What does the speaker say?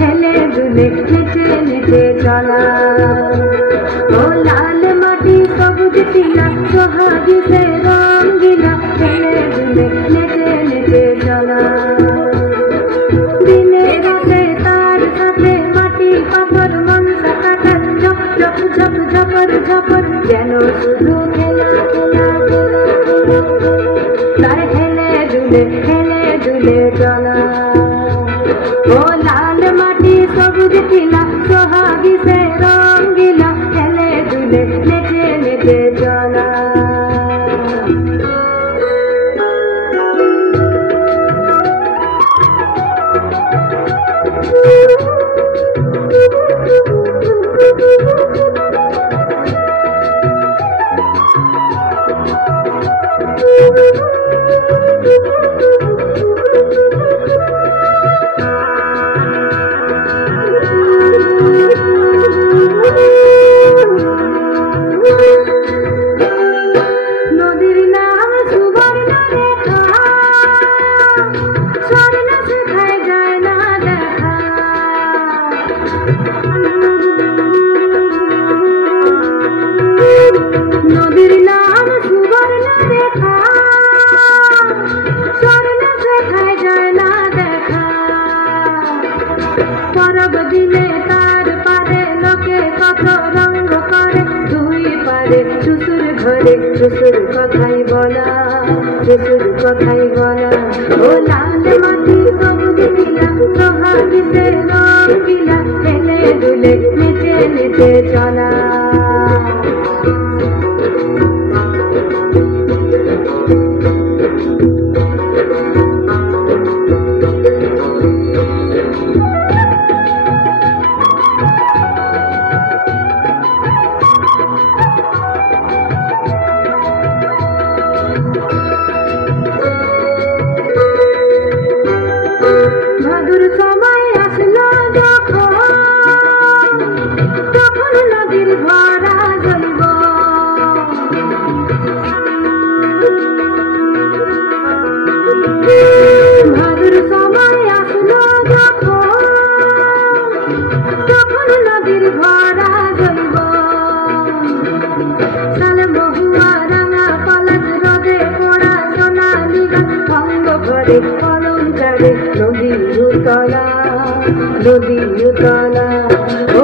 হেলে দুলে নেচে নেচে চলা ও লাল মাটি সবুজ টিলা সোহাগী সে রঙ্গিলা হেলে দুলে নেচে নেচে চলা দিনে রাতে তার সাথে মাটি পাথর মনসা কাটার ঝপ ঝপ ঝপ ঝপর ঝপর যেন শুধু খেলা খেলা তার হেলে দুলে চলা ও লাল মাটি সবুজ টিলা সোহাগী সে রঙ্গিলা হেলে দুলে নেচে নেচে চলা নদীর নাম সুবর্ণরেখা স্বর্ণ শেখায় যায় না দেখা নদীর নাম সুবর্ণরেখা স্বর্ণ শেখায় যায় না দেখা পরব দিনে তার পারে লোকে কত রঙ্গ করে দুই পারে শ্বশুর ঘরে শ্বশুর কথাই বলা ও লাল মাটি সবুজ টিলা সোহাগী সে রঙ্গিলা হেলে দুলে নেচে নেচে চলা ভাদুর সময় আসলো তখন নদীর ভরা জ্বলিব ভাদুর সময় আসলো তখন নদীর ভরা জ্বলিব সাল মহুয়া রাঙা পলাশ রোদে পোড়া সোনালি গাছ ভঙ্গ করে নদী উতলা ও